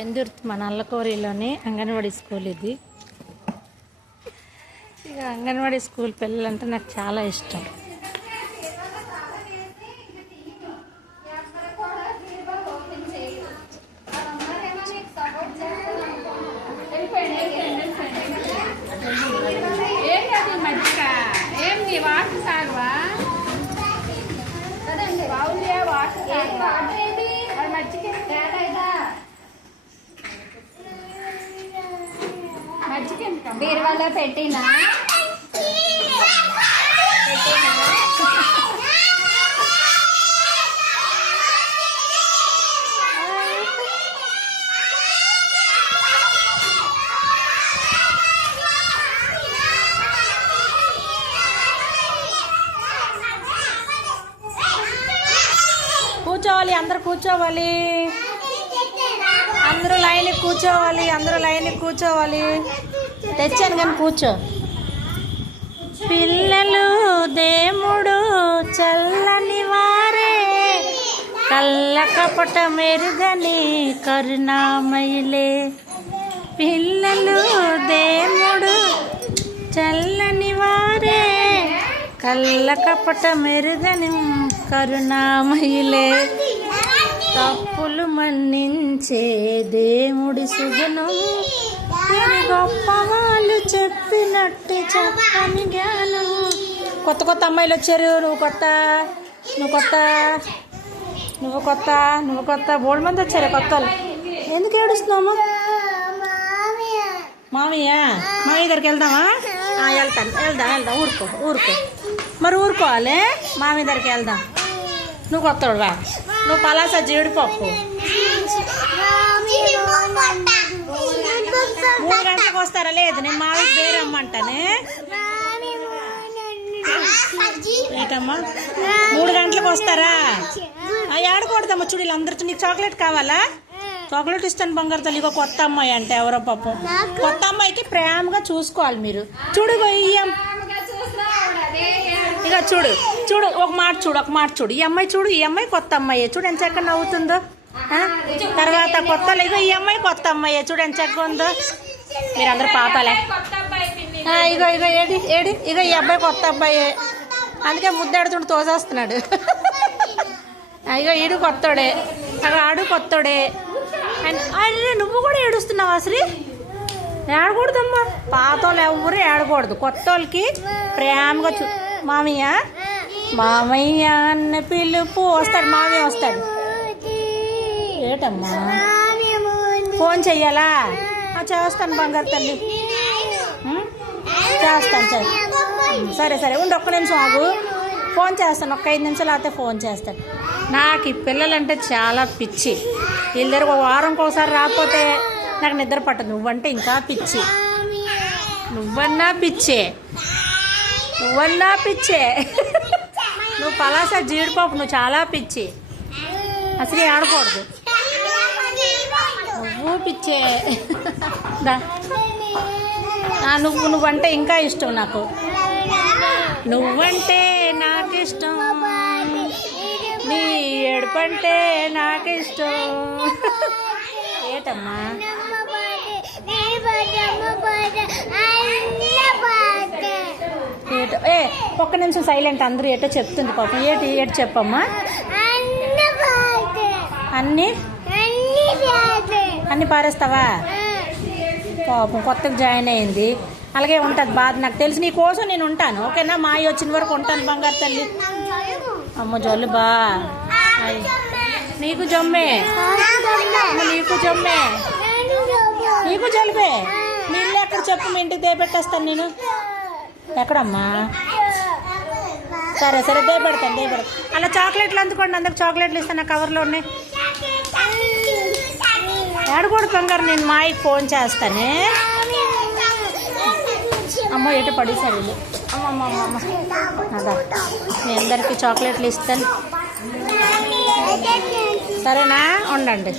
పెందుర్తి మన అల్లకోరిలోని అంగన్వాడీ స్కూల్ ఇది. ఇక అంగన్వాడీ స్కూల్ పిల్లలంటే నాకు చాలా ఇష్టం. బీరువాలో పెట్టినా కూర్చోవాలి, అందరు కూర్చోవాలి, అందరూ లైన్కి కూర్చోవాలి, అందరూ లైన్కి కూర్చోవాలి. తెచ్చాను కానీ కూర్చో. పిల్లలు దేవుడు చల్లని వారే, కళ్ళ కపట మెరుగని కరుణామయులే. పిల్లలు దేవుడు చల్లని వారే, కళ్ళ కపట మెరుగని కరుణామయులే. తప్పులు మన్నించే దేవుడి సుగుణం, గొప్ప వాళ్ళు చెప్పినట్టు చెప్పని జ్ఞానం. కొత్త కొత్త అమ్మాయిలు వచ్చారు. నువ్వు కొత్త బోల్డ్ మంది వచ్చారు కొత్త వాళ్ళు. ఎందుకు ఏడుస్తున్నాము? మామయ్య దగ్గరికి వెళ్దామా? వెళ్దాం. ఊరుకో మరి ఊరుకోవాలి. మామయ్య దగ్గరికి వెళ్దాం. నువ్వు కొత్తవాడువా? నువ్వు పలాస జీడిపప్పు 3 గంటలకు వస్తారా? లేదు, నేను మావికి బేరమ్మంటానే. ఏంటమ్మా 3 గంటలకు వస్తారా? ఆడకూడదమ్మా. చూడు వీళ్ళందరితో నీకు చాక్లెట్ కావాలా? చాక్లెట్ ఇస్తాను బంగారు తల్లి. ఇగో కొత్త అమ్మాయి అంటే ఎవరో పాపం. కొత్త అమ్మాయికి ప్రేమగా చూసుకోవాలి మీరు. చూడు ఇక చూడు ఒక మాట చూడు. ఈ అమ్మాయి కొత్త అమ్మాయి చూడు ఎంత చక్కగా నవ్వుతుందో. తర్వాత కొత్త ఇగో ఈ అమ్మాయి కొత్త అమ్మాయి చూడు ఎంత చక్కగా ఉందో. మీరందరూ పాపాలే. ఇగో ఈ అబ్బాయి కొత్త అబ్బాయి, అందుకే ముద్దాడుతుండు తోసేస్తున్నాడు. ఇగో ఈడు కొత్తోడే, ఆడు కొత్తోడే. అరే నువ్వు కూడా ఏడుస్తున్నావా? అసలు ఏడకూడదమ్మా. పాత వాళ్ళు ఎవరు ఏడకూడదు. కొత్త వాళ్ళకి ప్రేమగా మామయ్య అన్న పిలుపు. వస్తాడు మామయ్య వస్తాడు. ఏటమ్మా ఫోన్ చెయ్యాలా? చేస్తాను బంగారు తల్లి, చేస్తాను. సరే ఉండి ఒక్క నిమిషం ఆగు. ఫోన్ చేస్తాను. ఒక 5 నిమిషాలు అయితే ఫోన్ చేస్తాను. నాకు ఈ పిల్లలంటే చాలా పిచ్చి. వీళ్ళ ఒక వారంకి ఒకసారి రాకపోతే నాకు నిద్ర పట్టదు. నువ్వంటే ఇంకా పిచ్చి. నువ్వన్నా పిచ్చే. నువ్వు పలాస జీడిపప్పు, నువ్వు చాలా పిచ్చి. అసలు ఆడకూడదు. నువ్వు పిచ్చే. నువ్వంటే ఇంకా ఇష్టం నాకు. నువ్వంటే నాకు ఇష్టం, నీ ఏడుపంటే నాకు ఇష్టం. ఏటమ్మా ఒక్క నిమిషం సైలెంట్. అందరూ ఏటో చెప్తుంది పాపం. ఏటి చెప్పమ్మా. అన్ని పారేస్తావా? పాపం కొత్తగా జాయిన్ అయింది. అలాగే ఉంటుంది బాధ. నాకు తెలుసు. నీ కోసం నేను ఉంటాను. ఓకేనా? మా అయ్య వచ్చిన వరకు ఉంటాను బంగారు తల్లి. అమ్మ జలుబా? నీకు జమ్మే. నీకు జలుబే. నీ ఇల్లు ఎక్కడ చెప్పు, మీ ఇంటికి దేపెట్టేస్తాను నేను. ఎక్కడమ్మా? సరే దేపెడతాను. అలా చాక్లెట్లు అందుకోండి. అందరికి చాక్లెట్లు ఇస్తాను. కవర్లో ఉన్నాయి. ఏడకూడదు బంగారు. నేను మా అయ్యకి ఫోన్ చేస్తానే. అమ్మ ఎటు పడేసారు. అమ్మమ్మ అదా నేను అందరికి చాక్లెట్లు ఇస్తాను. సరేనా? ఉండండి.